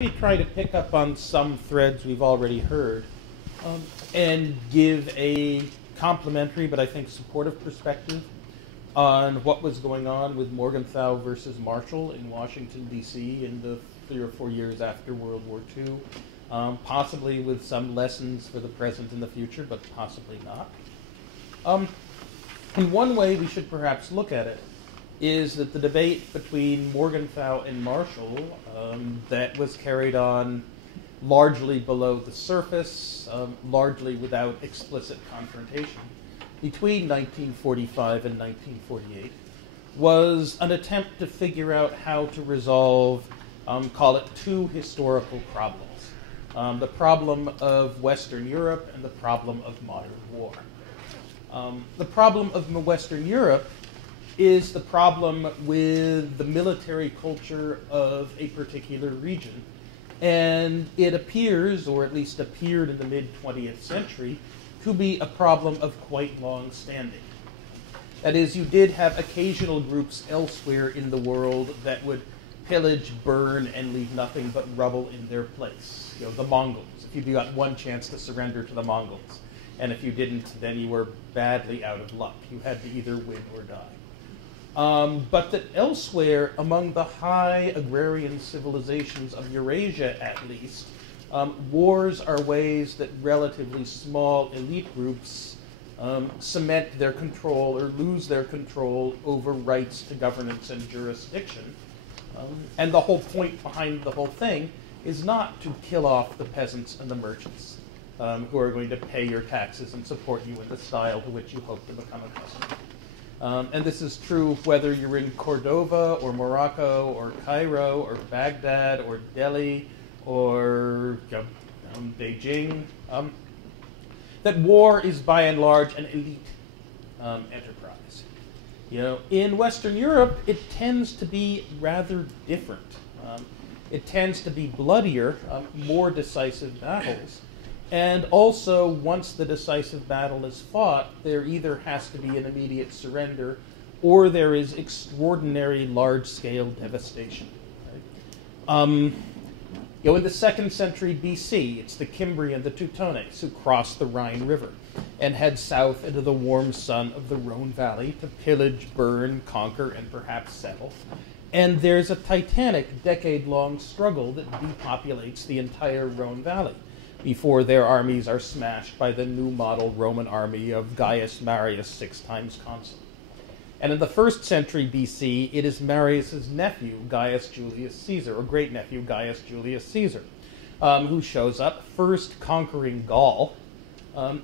me try to pick up on some threads we've already heard and give a complementary but I think supportive perspective on what was going on with Morgenthau versus Marshall in Washington, D.C. in the 3 or 4 years after World War II, possibly with some lessons for the present and the future, but possibly not. In one way we should perhaps look at it is that the debate between Morgenthau and Marshall that was carried on largely below the surface, largely without explicit confrontation, between 1945 and 1948, was an attempt to figure out how to resolve, call it, two historical problems. The problem of Western Europe and the problem of modern war. The problem of Western Europe is the problem with the military culture of a particular region. And it appears, or at least appeared in the mid-20th century, to be a problem of quite long standing. That is, you did have occasional groups elsewhere in the world that would pillage, burn, and leave nothing but rubble in their place. You know, the Mongols, if you got one chance to surrender to the Mongols. And if you didn't, then you were badly out of luck. You had to either win or die. But that elsewhere, among the high agrarian civilizations of Eurasia at least, wars are ways that relatively small elite groups cement their control or lose their control over rights to governance and jurisdiction. And the whole point behind the whole thing is not to kill off the peasants and the merchants who are going to pay your taxes and support you in the style to which you hope to become accustomed. And this is true whether you're in Cordova or Morocco or Cairo or Baghdad or Delhi or Beijing. That war is by and large an elite enterprise. You know, in Western Europe, it tends to be rather different. It tends to be bloodier, more decisive battles. And also, once the decisive battle is fought, there either has to be an immediate surrender or there is extraordinary large-scale devastation. Right? In the 2nd century BC, it's the Cimbri and the Teutones who crossed the Rhine River and head south into the warm sun of the Rhone Valley to pillage, burn, conquer, and perhaps settle. And there's a titanic decade-long struggle that depopulates the entire Rhone Valley before their armies are smashed by the new model Roman army of Gaius Marius, 6 times consul. And in the 1st century BC, it is Marius's nephew, Gaius Julius Caesar, or great-nephew Gaius Julius Caesar, who shows up, first conquering Gaul,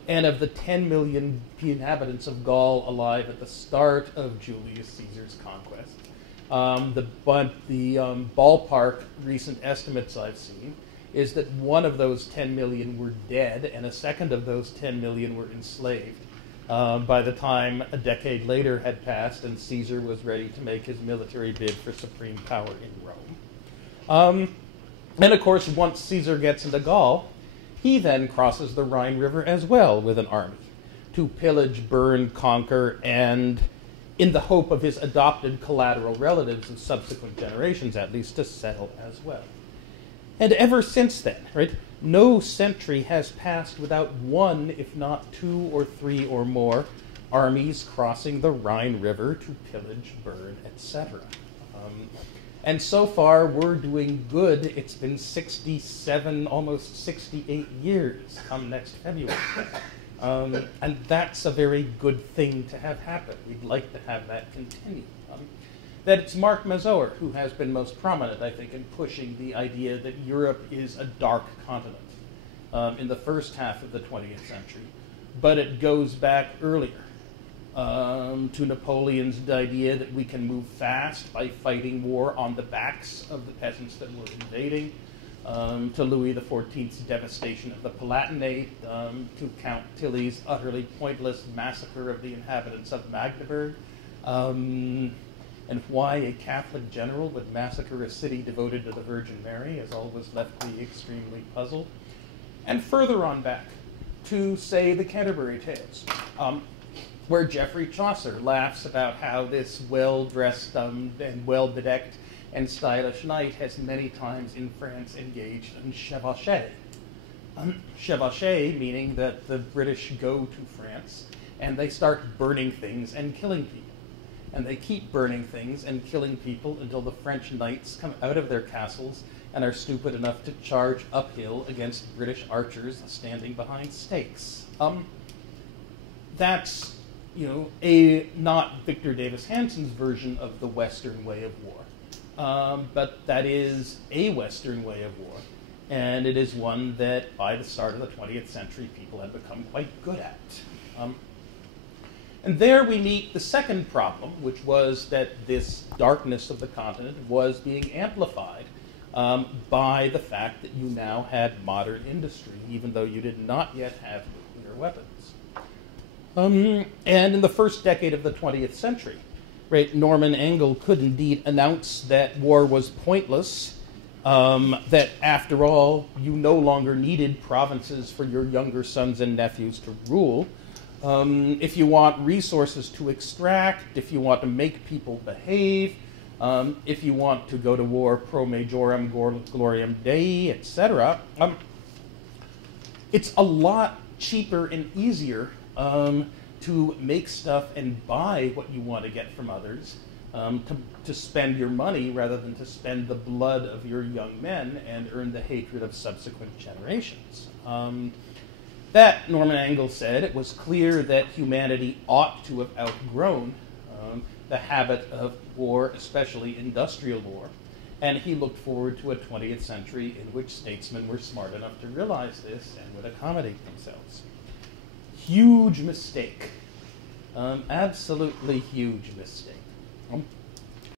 and of the 10 million inhabitants of Gaul alive at the start of Julius Caesar's conquest. The ballpark recent estimates I've seen is that one of those 10 million were dead and a second of those 10 million were enslaved by the time a decade later had passed and Caesar was ready to make his military bid for supreme power in Rome. And of course, once Caesar gets into Gaul, he then crosses the Rhine River as well with an army to pillage, burn, conquer, and in the hope of his adopted collateral relatives of subsequent generations at least to settle as well. And ever since then, right, no century has passed without one, if not 2 or 3 or more, armies crossing the Rhine River to pillage, burn, etc. And so far, we're doing good. It's been 67, almost 68 years come next February. And that's a very good thing to have happen. We'd like to have that continue. That it's Mark Mazower who has been most prominent, I think, in pushing the idea that Europe is a dark continent in the first half of the 20th century. But it goes back earlier to Napoleon's idea that we can move fast by fighting war on the backs of the peasants that we're invading, to Louis XIV's devastation of the Palatinate, to Count Tilly's utterly pointless massacre of the inhabitants of Magdeburg, and why a Catholic general would massacre a city devoted to the Virgin Mary has always left me extremely puzzled. And further on back to, say, the Canterbury Tales, where Geoffrey Chaucer laughs about how this well-dressed and well-bedecked and stylish knight has many times in France engaged in chevauchée. Chevauchée meaning that the British go to France and they start burning things and killing people. And they keep burning things and killing people until the French knights come out of their castles and are stupid enough to charge uphill against British archers standing behind stakes. That's, not Victor Davis Hanson's version of the Western way of war. But that is a Western way of war. And it is one that, by the start of the 20th century, people had become quite good at. And there we meet the second problem, which was that this darkness of the continent was being amplified by the fact that you now had modern industry, even though you did not yet have nuclear weapons. And in the first decade of the 20th century, right, Norman Angell could indeed announce that war was pointless, that after all, you no longer needed provinces for your younger sons and nephews to rule. If you want resources to extract, if you want to make people behave, if you want to go to war pro majorem gloriam Dei, etc., it's a lot cheaper and easier to make stuff and buy what you want to get from others, to spend your money rather than to spend the blood of your young men and earn the hatred of subsequent generations. That, Norman Angell said, it was clear that humanity ought to have outgrown the habit of war, especially industrial war, and he looked forward to a 20th century in which statesmen were smart enough to realize this and would accommodate themselves. Huge mistake. Absolutely huge mistake.